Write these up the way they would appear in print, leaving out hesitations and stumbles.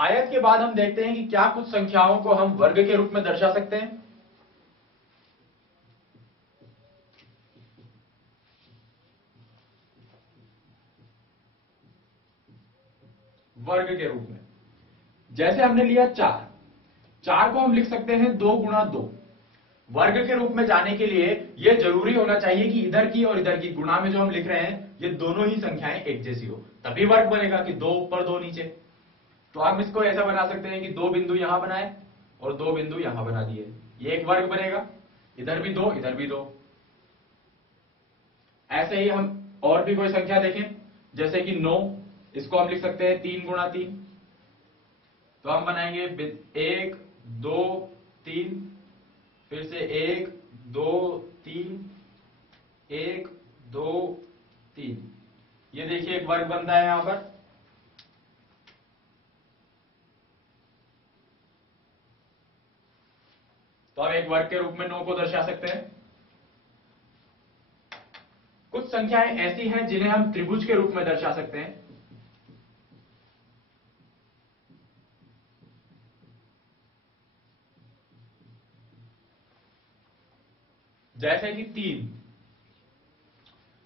आयत के बाद हम देखते हैं कि क्या कुछ संख्याओं को हम वर्ग के रूप में दर्शा सकते हैं। वर्ग के रूप में जैसे हमने लिया 4, 4 को हम लिख सकते हैं 2 गुणा 2। वर्ग के रूप में जाने के लिए यह जरूरी होना चाहिए कि इधर की और इधर की गुणा में जो हम लिख रहे हैं ये दोनों ही संख्याएं एक जैसी हो, तभी वर्ग बनेगा कि 2 ऊपर 2 नीचे। तो हम इसको ऐसा बना सकते हैं कि 2 बिंदु यहां बनाए और 2 बिंदु यहां बना दिए, ये एक वर्ग बनेगा। इधर भी 2, इधर भी 2। ऐसे ही हम और भी कोई संख्या देखें, जैसे कि 9, इसको हम लिख सकते हैं 3 गुणा 3। तो हम बनाएंगे 1 2 3, फिर से 1 2 3, 1 2 3। ये देखिए एक वर्ग बनता है यहां पर। तो हम एक वर्ग के रूप में 9 को दर्शा सकते हैं। कुछ संख्याएं ऐसी हैं जिन्हें हम त्रिभुज के रूप में दर्शा सकते हैं। जैसे कि 3।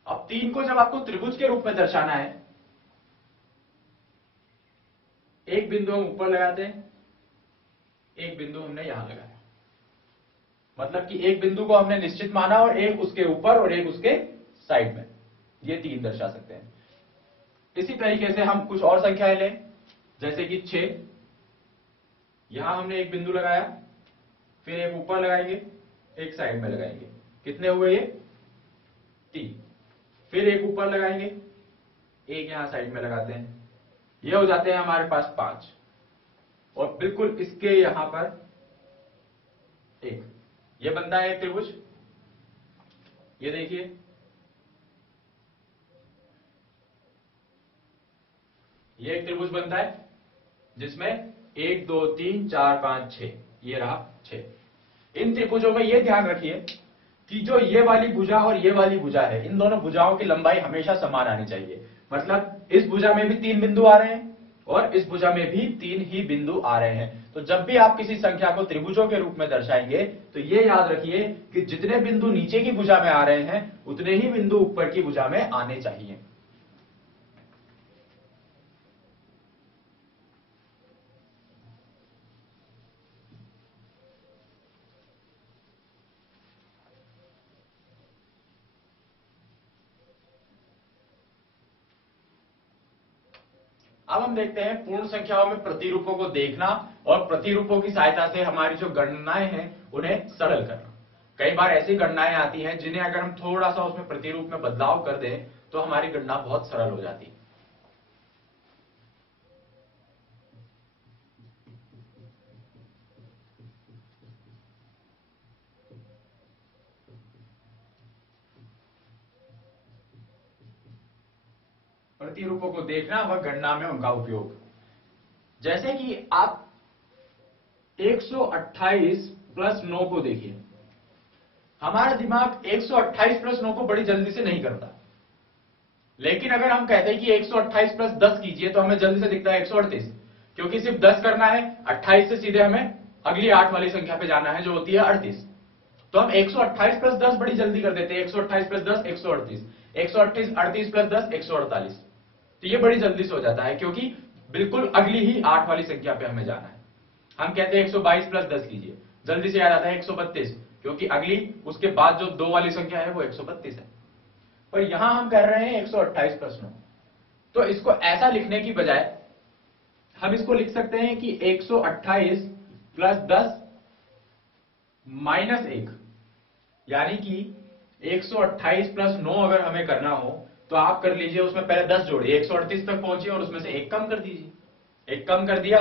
अब 3 को जब आपको त्रिभुज के रूप में दर्शाना है, एक बिंदु हम ऊपर लगाते हैं, एक बिंदु हमने यहां लगाया, मतलब कि एक बिंदु को हमने निश्चित माना और एक उसके ऊपर और एक उसके साइड में, ये 3 दर्शा सकते हैं। इसी तरीके से हम कुछ और संख्याएं लें, जैसे कि 6। यहां हमने एक बिंदु लगाया, फिर एक ऊपर लगाएंगे, एक साइड में लगाएंगे, कितने हुए ये 3। फिर एक ऊपर लगाएंगे, एक यहां साइड में लगाते हैं, ये हो जाते हैं हमारे पास 5। और बिल्कुल इसके यहां पर 1, ये बनता है एक त्रिभुज। ये देखिए, ये एक त्रिभुज बनता है जिसमें 1 2 3 4 5 6, ये रहा 6। इन त्रिभुजों में ये ध्यान रखिए कि जो ये वाली भुजा और ये वाली भुजा है, इन दोनों भुजाओं की लंबाई हमेशा समान आनी चाहिए। मतलब इस भुजा में भी 3 बिंदु आ रहे हैं और इस भुजा में भी 3 ही बिंदु आ रहे हैं। तो जब भी आप किसी संख्या को त्रिभुजों के रूप में दर्शाएंगे तो ये याद रखिए कि जितने बिंदु नीचे की भुजा में आ रहे हैं उतने ही बिंदु ऊपर की भुजा में आने चाहिए। अब हम देखते हैं पूर्ण संख्याओं में प्रतिरूपों को देखना और प्रतिरूपों की सहायता से हमारी जो गणनाएं हैं उन्हें सरल करना। कई बार ऐसी गणनाएं आती हैं जिन्हें अगर हम थोड़ा सा उसमें प्रतिरूप में बदलाव कर दें तो हमारी गणना बहुत सरल हो जाती है। प्रतिरूपों को देखना व गणना में उनका उपयोग, जैसे कि आप 128 प्लस 9 को देखिए। हमारा दिमाग 128 प्लस 9 को बड़ी जल्दी से नहीं करता, लेकिन अगर हम कहते हैं कि 128 प्लस 10 कीजिए तो हमें जल्दी से दिखता है 138, क्योंकि सिर्फ 10 करना है, 28 से सीधे हमें अगली 8 वाली संख्या पे जाना है जो होती है 38। तो हम 128 प्लस 10 बड़ी जल्दी कर देते हैं, 128 प्लस 10 138, 138 38 प्लस 10 148। तो ये बड़ी जल्दी से हो जाता है क्योंकि बिल्कुल अगली ही 8 वाली संख्या पे हमें जाना है। हम कहते हैं 122 प्लस 10 कीजिए, जल्दी से याद आता है 132, क्योंकि अगली उसके बाद जो 2 वाली संख्या है वो 132 है। पर यहां हम कर रहे हैं 128 प्लस 9। तो इसको ऐसा लिखने की बजाय हम इसको लिख सकते हैं कि 128 प्लस 10 माइनस 1, यानी कि 128 प्लस 9 अगर हमें करना हो तो आप कर लीजिए, उसमें पहले 10 जोड़िए, 138 तक पहुंचिए और उसमें से 1 कम कर दीजिए। 1 कम कर दिया